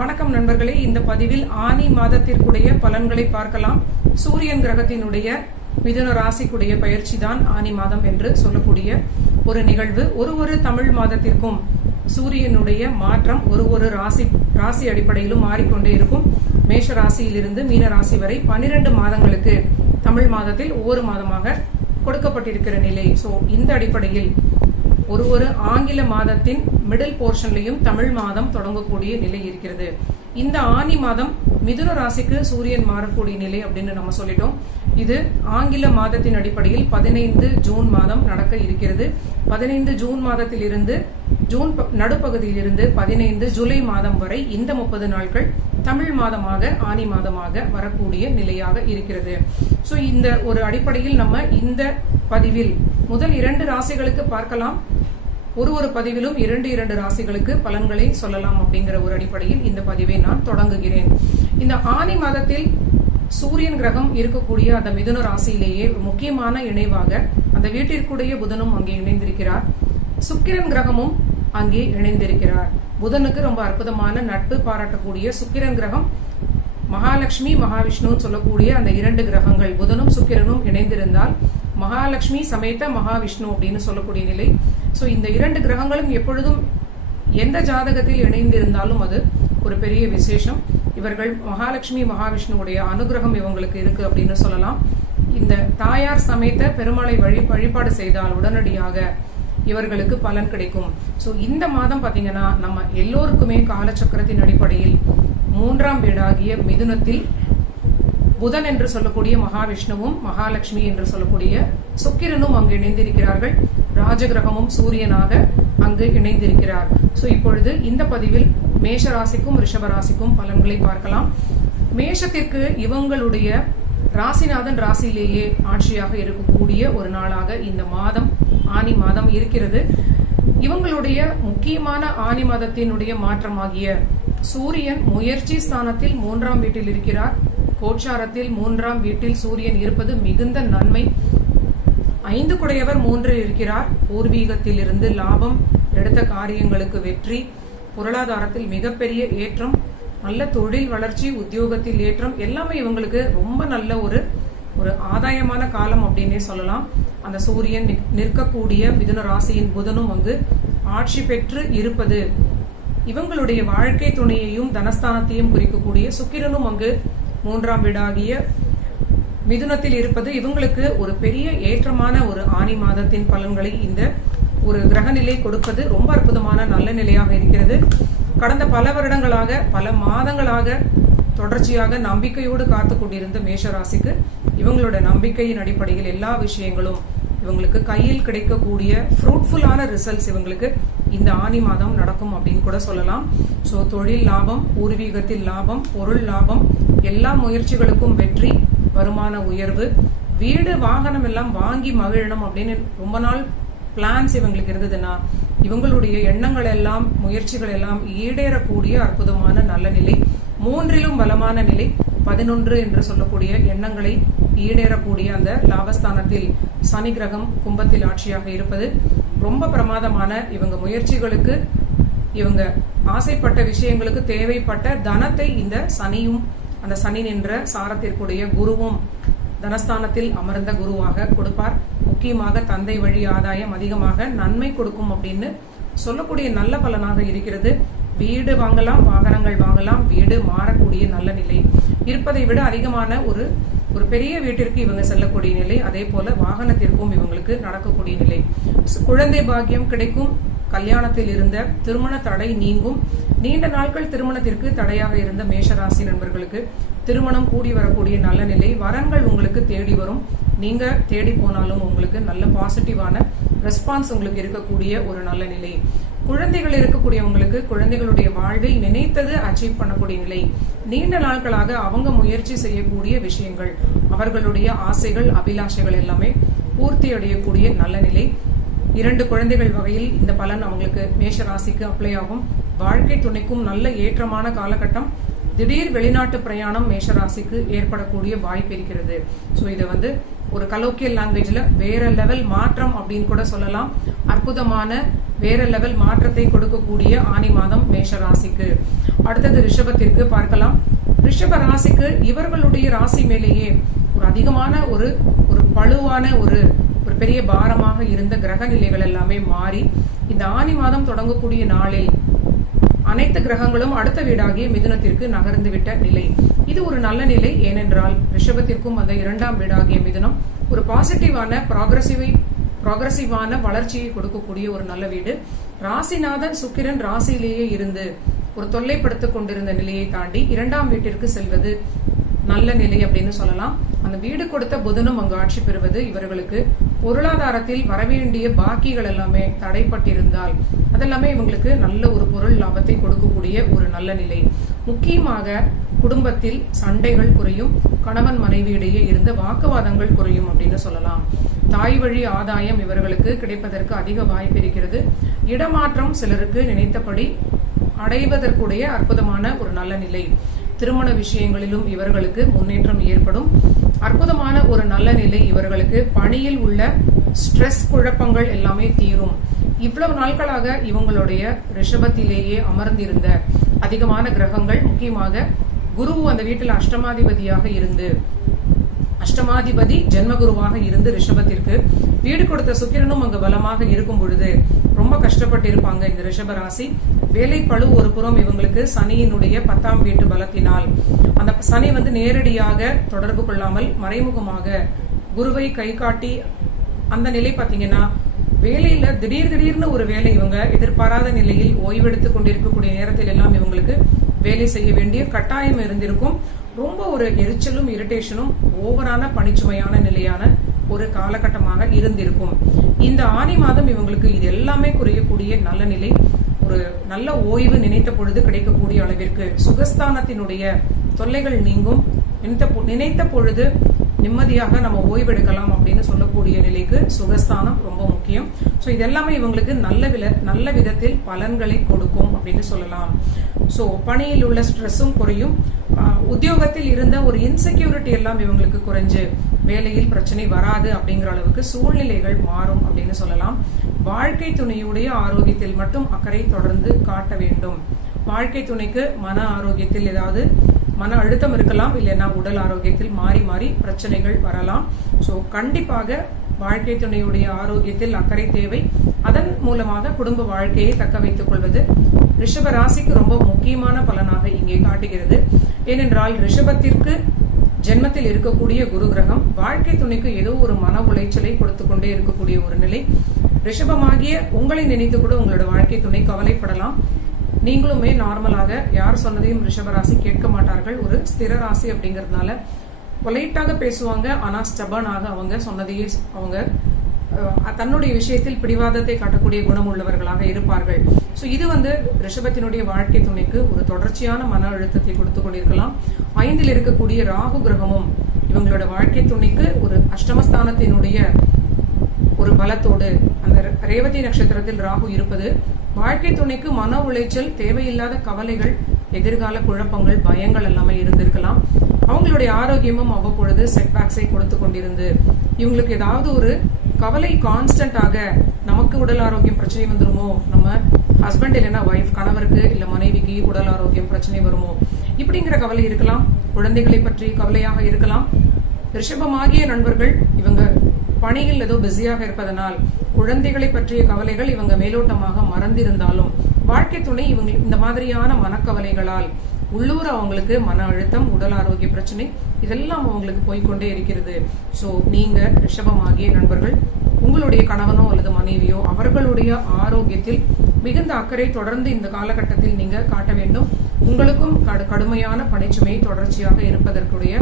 வணக்கம் நண்பர்களே. இந்த பதிவில் ஆனி மாதத்திற்குடைய பலன்களை பார்க்கலாம். சூரியன் கிரகத்தினுடைய மிதுன ராசிக்குடைய பயிற்சி தான் ஆனி மாதம் என்று சொல்லக்கூடிய ஒரு நிகழ்வு. ஒரு ஒரு தமிழ் மாதத்திற்கும் சூரியனுடைய மாற்றம் ஒரு ஒரு ராசி ராசி அடிப்படையிலும் மாறிக்கொண்டே இருக்கும். மேஷ ராசியிலிருந்து மீன ராசி வரை பன்னிரண்டு மாதங்களுக்கு தமிழ் மாதத்தில் ஒவ்வொரு மாதமாக கொடுக்கப்பட்டிருக்கிற நிலை. ஸோ இந்த அடிப்படையில் ஒரு ஒரு ஆங்கில மாதத்தின் மிடில் போர்ஷன்லையும் தமிழ் மாதம் தொடங்கக்கூடிய நிலை இருக்கிறது. இந்த ஆனி மாதம் மிதுன ராசிக்கு சூரியன் மாறக்கூடிய நிலை அப்படின்னு நம்ம சொல்லிட்டோம். இது ஆங்கில மாதத்தின் அடிப்படையில் பதினைந்து ஜூன் மாதம் நடக்க இருக்கிறது. பதினைந்து ஜூன் மாதத்திலிருந்து ஜூன் ப- நடுப்பகுதியிலிருந்து பதினைந்து ஜூலை மாதம் வரை இந்த முப்பது நாட்கள் தமிழ் மாதமாக ஆனி மாதமாக வரக்கூடிய நிலையாக இருக்கிறது. ஸோ இந்த ஒரு அடிப்படையில் நம்ம இந்த பதிவில் முதல் இரண்டு ராசிகளுக்கு பார்க்கலாம். ஒரு ஒரு பதிவிலும் இரண்டு இரண்டு ராசிகளுக்கு பலன்களை சொல்லலாம் அப்படிங்கிற ஒரு அடிப்படையில் இந்த பதிவை நான் தொடங்குகிறேன். இந்த ஆனி மாதத்தில் சூரியன் கிரகம் இருக்கக்கூடிய அந்த மிதுன ராசியிலேயே முக்கியமான இணைவாக அந்த வீட்டிற்குடைய புதனும் அங்கே இணைந்திருக்கிறார். சுக்கிரன் கிரகமும் அங்கே இணைந்திருக்கிறார். புதனுக்கு ரொம்ப அற்புதமான நட்பு பாராட்டக்கூடிய சுக்கிரன் கிரகம் மகாலட்சுமி மகாவிஷ்ணுன்னு சொல்லக்கூடிய அந்த இரண்டு கிரகங்கள் புதனும் சுக்கிரனும் இணைந்திருந்தால் மகாலட்சுமி சமேத மகாவிஷ்ணு அப்படின்னு சொல்லக்கூடிய நிலை. சோ இந்த இரண்டு கிரகங்களும் எப்பொழுதும் எந்த ஜாதகத்தில் இணைந்திருந்தாலும் அது ஒரு பெரிய விசேஷம். இவர்கள் மகாலட்சுமி மகாவிஷ்ணுவுடைய அனுகிரகம் இவங்களுக்கு இருக்கு அப்படின்னு சொல்லலாம். இந்த தாயார் சமேத பெருமாளை வழி வழிபாடு செய்தால் உடனடியாக இவர்களுக்கு பலன் கிடைக்கும். சோ இந்த மாதம் பாத்தீங்கன்னா நம்ம எல்லோருக்குமே காலச்சக்கரத்தின் அடிப்படையில் மூன்றாம் வீடாகிய மிதுனத்தில் புதன் என்று சொல்லக்கூடிய மகாவிஷ்ணுவும் மகாலட்சுமி என்று சொல்லக்கூடிய சுக்கிரனும் அங்கு இணைந்திருக்கிறார்கள். ராஜகிரகமும் சூரியனாக அங்கு இணைந்திருக்கிறார். சோ இப்பொழுது இந்த பதிவில் மேஷ ராசிக்கும் ரிஷப ராசிக்கும் பலன்களை பார்க்கலாம். மேஷத்திற்கு இவங்களுடைய ராசிநாதன் ராசியிலேயே ஆட்சியாக இருக்கக்கூடிய ஒரு நாளாக இந்த மாதம் ஆனி மாதம் இருக்கிறது. இவங்களுடைய முக்கியமான ஆனி மாதத்தினுடைய மாற்றமாகிய சூரியன் முயற்சி ஸ்தானத்தில் மூன்றாம் வீட்டில் இருக்கிறார். கோச்சாரத்தில் மூன்றாம் வீட்டில் சூரியன் இருப்பது மிகுந்த நன்மை. ஐந்து குடையவர் மூன்றில் இருக்கிறார். பூர்வீகத்தில் இருந்து லாபம் எடுத்த காரியங்களுக்கு வெற்றி பொருளாதாரத்தில் மிகப்பெரிய ஏற்றம் நல்ல தொழில் வளர்ச்சி உத்தியோகத்தில் ஏற்றம் எல்லாமே இவங்களுக்கு ரொம்ப நல்ல ஒரு ஒரு ஆதாயமான காலம் அப்படின்னே சொல்லலாம். அந்த சூரியன் நிற்கக்கூடிய மிதுன ராசியின் புதனும் அங்கு ஆட்சி பெற்று இருப்பது. இவங்களுடைய வாழ்க்கை துணையையும் தனஸ்தானத்தையும் குறிக்கக்கூடிய சுக்கிரனும் அங்கு மூன்றாம் வீடாகிய மிதுனத்தில் இருப்பது இவங்களுக்கு ஒரு பெரிய ஏற்றமான ஒரு ஆனி மாதத்தின் பலன்களை இந்த ஒரு கிரகநிலை கொடுப்பது ரொம்ப அற்புதமான நல்ல நிலையாக இருக்கிறது. கடந்த பல வருடங்களாக பல மாதங்களாக தொடர்ச்சியாக நம்பிக்கையோடு காத்து கொண்டிருந்த மேஷராசிக்கு இவங்களோட நம்பிக்கையின் அடிப்படையில் எல்லா விஷயங்களும் இவங்களுக்கு கையில் கிடைக்கக்கூடிய ஃப்ரூட்ஃபுல்லான ரிசல்ட்ஸ் இவங்களுக்கு இந்த ஆனி மாதம் நடக்கும் அப்படின்னு கூட சொல்லலாம். ஸோ தொழில் லாபம் பூர்வீகத்தில் லாபம் பொருள் லாபம் எல்லா முயற்சிகளுக்கும் வெற்றி வருமான உயர்வு வீடு வாகனம் எல்லாம் வாங்கி மகிழணும் அப்படின்னு ரொம்ப நாள் பிளான்ஸ் இவங்களுக்கு இருந்ததுன்னா இவங்களுடைய எண்ணங்கள் எல்லாம் முயற்சிகள் எல்லாம் ஈடேறக்கூடிய அற்புதமான நல்ல நிலை. மூன்றிலும் பலமான நிலை பதினொன்று என்று சொல்லக்கூடிய எண்ணங்களை ஈடேறக்கூடிய அந்த லாபஸ்தானத்தில் சனி கிரகம் கும்பத்தில் ஆட்சியாக இருப்பது ரொம்ப பிரமாதமான இவங்க முயற்சிகளுக்கு இவங்க ஆசைப்பட்ட விஷயங்களுக்கு தேவைப்பட்ட தனத்தை இந்த சனியும் அந்த சனி நின்ற சாரத்திற்குடைய குருவும் தனஸ்தானத்தில் அமர்ந்த குருவாக கொடுப்பார். முக்கியமாக தந்தை வழி ஆதாயம் அதிகமாக நன்மை கொடுக்கும் அப்படின்னு சொல்லக்கூடிய நல்ல பலனாக இருக்கிறது. வீடு வாங்கலாம் வாகனங்கள் வாங்கலாம் வீடு மாறக்கூடிய நல்ல நிலை. இருப்பதை விட அதிகமான ஒரு ஒரு பெரிய வீட்டிற்கு இவங்க செல்லக்கூடிய நிலை அதே போல வாகனத்திற்கும் இவங்களுக்கு நடக்கக்கூடிய நிலை. குழந்தை பாக்கியம் கிடைக்கும். கல்யாணத்தில் இருந்த திருமண தடை நீங்கும். நீண்ட நாட்கள் திருமணத்திற்கு தடையாக இருந்த மேஷராசி நண்பர்களுக்கு திருமணம் கூடி வரக்கூடிய நல்ல நிலை. வரன்கள் உங்களுக்கு தேடி வரும். நீங்க தேடி போனாலும் உங்களுக்கு நல்ல பாசிட்டிவான ரெஸ்பான்ஸ் உங்களுக்கு இருக்கக்கூடிய ஒரு நல்ல நிலை. குழந்தைகள் இருக்கக்கூடியவங்களுக்கு குழந்தைகளுடைய வாழ்வில் நினைத்தது அச்சீவ் பண்ணக்கூடிய நிலை. நீண்ட நாட்களாக அவங்க முயற்சி செய்யக்கூடிய விஷயங்கள். அவர்களுடைய ஆசைகள் அபிலாஷைகள் எல்லாமே பூர்த்தி அடையக்கூடிய நல்ல நிலை. இரண்டு குழந்தைகள் வகையில் இந்த பலன் அவங்களுக்கு மேஷ ராசிக்கு அப்ளை ஆகும். வாழ்க்கை துணைக்கும் நல்ல ஏற்றமான காலகட்டம். திடீர் வெளிநாட்டு பிரயாணம் மேஷராசிக்கு ஏற்படக்கூடிய வாய்ப்பு இருக்கிறது. ஸோ இதை வந்து ஒரு கலோக்கியல் லாங்குவேஜில் வேற லெவல் மாற்றம் அப்படின்னு கூட சொல்லலாம். அற்புதமான வேற லெவல் மாற்றத்தை கொடுக்கக்கூடிய ஆனி மாதம் மேஷராசிக்கு. அடுத்தது ரிஷபத்திற்கு பார்க்கலாம். ரிஷப ராசிக்கு இவர்களுடைய ராசி மேலேயே ஒரு அதிகமான ஒரு ஒரு பழுவான ஒரு ஒரு பெரிய பாரமாக இருந்த கிரக நிலைகள் எல்லாமே மாறி இந்த ஆனி மாதம் தொடங்கக்கூடிய நாளில் அனைத்து கிரகங்களும் அடுத்த வீடாகிய மிதுனத்திற்கு நகர்ந்துவிட்ட நிலை. இது ஒரு நல்ல நிலை ஏனென்றால் ரிஷபத்திற்கும் அந்த இரண்டாம் வீடாகிய மிதுனம் ஒரு பாசிட்டிவான ப்ராக்ரசிவை ப்ராக்ரசிவான வளர்ச்சியை கொடுக்கக்கூடிய ஒரு நல்ல வீடு. ராசிநாதன் சுக்கிரன் ராசியிலேயே இருந்து ஒரு தொல்லைப்படுத்திக் கொண்டிருந்த நிலையை தாண்டி இரண்டாம் வீட்டிற்கு செல்வது நல்ல நிலை அப்படின்னு சொல்லலாம். அந்த வீடு கொடுத்த புதனும் அங்கு ஆட்சி பெறுவது இவர்களுக்கு பொருளாதாரத்தில் வரவேண்டிய பாக்கிகள் எல்லாமே தடைப்பட்டிருந்தால் அதெல்லாமே இவங்களுக்கு நல்ல ஒரு பொருள் லாபத்தை கொடுக்கக்கூடிய ஒரு நல்ல நிலை. முக்கியமாக குடும்பத்தில் சண்டைகள் குறையும் கணவன் மனைவியிடையே இருந்த வாக்குவாதங்கள் குறையும் அப்படின்னு சொல்லலாம். தாய் வழி ஆதாயம் இவர்களுக்கு கிடைப்பதற்கு அதிக வாய்ப்பு இருக்கிறது. இடமாற்றம் சிலருக்கு நினைத்தபடி அடைவதற்குடைய அற்புதமான ஒரு நல்ல நிலை. திருமண விஷயங்களிலும் இவர்களுக்கு முன்னேற்றம் ஏற்படும். அற்புதமான ஒரு நல்ல நிலை இவர்களுக்கு பணியில் உள்ள ஸ்ட்ரெஸ் குழப்பங்கள் எல்லாமே தீரும். இவ்வளவு நாட்களாக இவங்களுடைய ரிஷபத்திலேயே அமர்ந்திருந்த அதிகமான கிரகங்கள் முக்கியமாக குரு அந்த வீட்டில் அஷ்டமாதிபதியாக இருந்து அஷ்டமாதிபதி ஜென்மகுருவாக இருந்து ரிஷபத்திற்கு வீடு கொடுத்த சுக்கிரனும் அங்கு பலமாக இருக்கும் பொழுது ரொம்ப கஷ்டப்பட்டு இருப்பாங்க இந்த ரிஷப ராசி. வேலை பழு ஒரு புறம் இவங்களுக்கு சனியினுடைய பத்தாம் வீட்டு பலத்தினால். அந்த சனி வந்து நேரடியாக தொடர்பு கொள்ளாமல் மறைமுகமாக குருவை கை காட்டி அந்த நிலை பாத்தீங்கன்னா வேலையில திடீர் திடீர்னு ஒரு வேலை இவங்க எதிர்பாராத நிலையில் ஓய்வெடுத்து கொண்டிருக்கக்கூடிய நேரத்தில் எல்லாம் இவங்களுக்கு வேலை செய்ய வேண்டிய கட்டாயம் இருந்திருக்கும். ரொம்ப ஒரு எரிச்சலும் இரிட்டேஷனும் ஓவரான பணிச்சுமையான நிலையான ஒரு காலகட்டமாக இருந்திருக்கும். இந்த ஆணி மாதம் இவங்களுக்கு இது எல்லாமே குறையக்கூடிய நல்ல நிலை. ஒரு நல்ல ஓய்வு நினைத்த பொழுது கிடைக்கக்கூடிய அளவிற்கு சுகஸ்தானத்தினுடைய தொல்லைகள் நீங்கும். நினைத்த நினைத்த பொழுது நிம்மதியாக நம்ம ஓய்வெடுக்கலாம் அப்படின்னு சொல்லக்கூடிய நிலைக்கு சுகஸ்தானம் ரொம்ப முக்கியம். ஸோ இதெல்லாமே இவங்களுக்கு நல்ல வில நல்ல விதத்தில் பலன்களை கொடுக்கும் அப்படின்னு சொல்லலாம். ஸோ பணியில் உள்ள ஸ்ட்ரெஸ்ஸும் குறையும். உத்தியோகத்தில் இருந்த ஒரு இன்செக்யூரிட்டி எல்லாம் இவங்களுக்கு குறைஞ்சு வேலையில் பிரச்சனை வராது அப்படிங்கிற அளவுக்கு சூழ்நிலைகள் மாறும் அப்படின்னு சொல்லலாம். வாழ்க்கை துணையுடைய ஆரோக்கியத்தில் மட்டும் அக்கறை தொடர்ந்து காட்ட வேண்டும். வாழ்க்கை துணைக்கு மன ஆரோக்கியத்தில் ஏதாவது மன அழுத்தம் இருக்கலாம் இல்லைன்னா உடல் ஆரோக்கியத்தில் மாறி மாறி பிரச்சனைகள் வரலாம். ஸோ கண்டிப்பாக வாழ்க்கை துணையுடைய ஆரோக்கியத்தில் அக்கறை தேவை. அதன் மூலமாக குடும்ப வாழ்க்கையை தக்க வைத்துக் கொள்வது ரிஷப ராசிக்கு ரொம்ப முக்கியமான பலனாக இங்கே காட்டுகிறது. ஏனென்றால் ரிஷபத்திற்கு ஜென்மத்தில் இருக்கக்கூடிய குரு கிரகம் வாழ்க்கை துணைக்கு ஏதோ ஒரு மன உளைச்சலை கொடுத்து கொண்டே இருக்கக்கூடிய ஒரு நிலை. ரிஷபமாகிய உங்களை நினைத்து கூட உங்களோட வாழ்க்கை துணை கவலைப்படலாம். நீங்களுமே நார்மலாக யார் சொன்னதையும் ரிஷபராசி கேட்க மாட்டார்கள். ஒரு ஸ்திர ராசி அப்படிங்கறதுனால பொலைட்டாக பேசுவாங்க ஆனா ஸ்டபனாக அவங்க சொன்னதையே அவங்க தன்னுடைய விஷயத்தில் பிடிவாதத்தை காட்டக்கூடிய குணம் உள்ளவர்களாக இருப்பார்கள். ஸோ இது வந்து ரிஷபத்தினுடைய வாழ்க்கை துணைக்கு ஒரு தொடர்ச்சியான மன அழுத்தத்தை கொடுத்து கொண்டிருக்கலாம். ஐந்தில் இருக்கக்கூடிய ராகு கிரகமும் இவங்களோட வாழ்க்கை துணைக்கு ஒரு அஷ்டமஸ்தானத்தினுடைய ஒரு பலத்தோடு அந்த ரேவதி நட்சத்திரத்தில் ராகு இருப்பது வாழ்க்கை துணைக்கு மன உளைச்சல் தேவையில்லாத கவலைகள் எதிர்கால குழப்பங்கள் பயங்கள் எல்லாமே இருந்திருக்கலாம். அவங்களுடைய ஆரோக்கியமும் அவ்வப்பொழுது செட்பேக்ஸை கொடுத்து கொண்டிருந்து இவங்களுக்கு ஏதாவது ஒரு கவலை கான்ஸ்டன்டாக நமக்கு உடல் ஆரோக்கியம் பிரச்சனை வந்துருமோ? நம்ம ஹஸ்பண்ட் இல்லைன்னா ஒய்ஃப் கணவருக்கு இல்லை மனைவிக்கு உடல் ஆரோக்கியம் பிரச்சனை வருமோ? இப்படிங்கிற கவலை இருக்கலாம். குழந்தைகளை பற்றி கவலையாக இருக்கலாம். ரிஷபமாகிய நண்பர்கள் இவங்க பணியில் ஏதோ பிஸியாக இருப்பதனால் குழந்தைகளை பற்றிய கவலைகள் இவங்க மேலோட்டமாக மறந்திருந்தாலும் வாழ்க்கை துணை இவங்க இந்த மாதிரியான மனக்கவலைகளால் உள்ளூர் அவங்களுக்கு மன அழுத்தம் உடல் ஆரோக்கிய பிரச்சனை இதெல்லாம் அவங்களுக்கு போய்கொண்டே இருக்கிறது. சோ நீங்க ரிஷபமாகிய நண்பர்கள் உங்களுடைய கணவனோ அல்லது மனைவியோ அவர்களுடைய ஆரோக்கியத்தில் மிகுந்த அக்கறை தொடர்ந்து இந்த காலகட்டத்தில் நீங்க காட்ட வேண்டும். உங்களுக்கும் கடு- கடுமையான பணிச்சுமை தொடர்ச்சியாக இருப்பதற்குடைய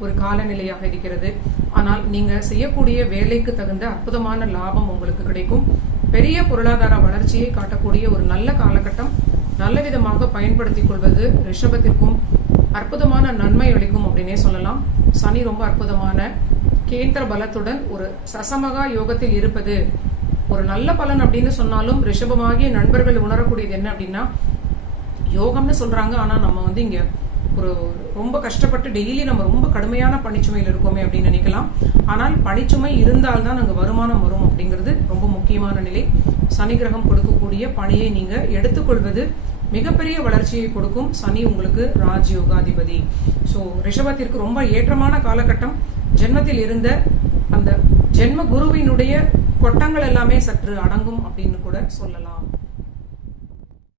ஒரு காலநிலையாக இருக்கிறது. ஆனால் நீங்க செய்யக்கூடிய வேலைக்கு தகுந்த அற்புதமான லாபம் உங்களுக்கு கிடைக்கும். பெரிய பொருளாதார வளர்ச்சியை காட்டக்கூடிய ஒரு நல்ல காலகட்டம் நல்ல விதமாக பயன்படுத்திக் கொள்வது ரிஷபத்திற்கும் அற்புதமான நன்மை அளிக்கும் அப்படின்னே சொல்லலாம். சனி ரொம்ப அற்புதமான கேந்திர பலத்துடன் ஒரு சசமகா யோகத்தில் இருப்பது ஒரு நல்ல பலன் அப்படின்னு சொன்னாலும் ரிஷபமாகிய நண்பர்கள் உணரக்கூடியது என்ன அப்படின்னா யோகம்னு சொல்றாங்க. ஆனா நம்ம வந்து இங்க ஒரு ரொம்ப கஷ்டப்பட்டு டெய்லி நம்ம ரொம்ப கடுமையான பணிச்சுமையில் இருக்கோமே அப்படின்னு நினைக்கலாம். ஆனால் பணிச்சுமை இருந்தால் தான் அங்கே வருமானம் வரும் அப்படிங்கிறது ரொம்ப முக்கியமான நிலை. சனி கிரகம் கொடுக்கக்கூடிய பணியை நீங்கள் எடுத்துக்கொள்வது மிகப்பெரிய வளர்ச்சியை கொடுக்கும். சனி உங்களுக்கு ராஜயோகாதிபதி. ஸோ ரிஷபத்திற்கு ரொம்ப ஏற்றமான காலகட்டம். ஜென்மத்தில் இருந்த அந்த ஜென்ம குருவினுடைய கொட்டங்கள் எல்லாமே சற்று அடங்கும் அப்படின்னு கூட சொல்லலாம்.